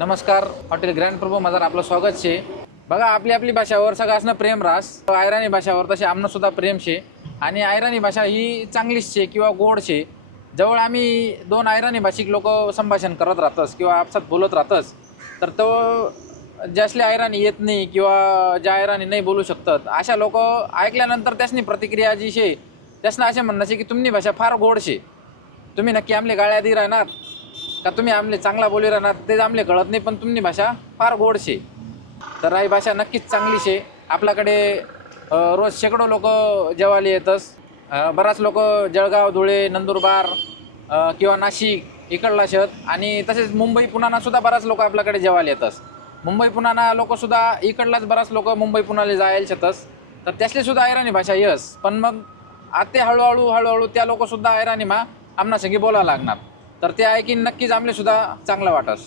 नमस्कार. Hotel grand प्रभू माझं आपलं स्वागत छे. बघा आपली आपली भाषावर सगळं असणं प्रेम रास. आयराणी भाषावर तसे आमनं सुद्धा प्रेम शे आणि आयराणी भाषा ही चांगलीच शे किंवा गोड शे. जवळ आम्ही दोन आयराणी भाषिक लोक संभाषण करत राहतस किंवा आपसात बोलत राहतस तर तो ज्यासले आयराणी येत नाही किंवा ज्या आयराणी नाही बोलू शकतात अशा लोक ऐकल्यानंतर त्यासनी प्रतिक्रिया जी शे त्यासनं असे म्हणणं शे की तुमनी भाषा फार गोड शे. तुम्ही नक्की आमले गाळ्या दी राहणार का तुम्ही आमले चांगला बोली राहणार ते आमले कळत नाही पण तुमनी भाषा फार गोड शे. तर ही भाषा नक्कीच चांगली शे. आपल्याकडे रोज शेकडो लोक जेवायला येतस. बराच लोक जळगाव धुळे नंदुरबार किंवा नाशिक इकडला शहर आणि तसेच मुंबई पुण्याला सुद्धा बराच लोक आपल्याकडे जेवायला येतस. मुंबई पुण्याला लोकसुद्धा इकडलाच बराच लोक मुंबई पुण्याला जायला शेतस तर त्यासले सुद्धा आयराणी भाषा यस. पण मग आता हळूहळू त्या लोकसुद्धा आयराणी मा आमना संगी बोलायला लागणार तर ते ऐकीन नक्कीच आमले सुद्धा चांगलं वाटस.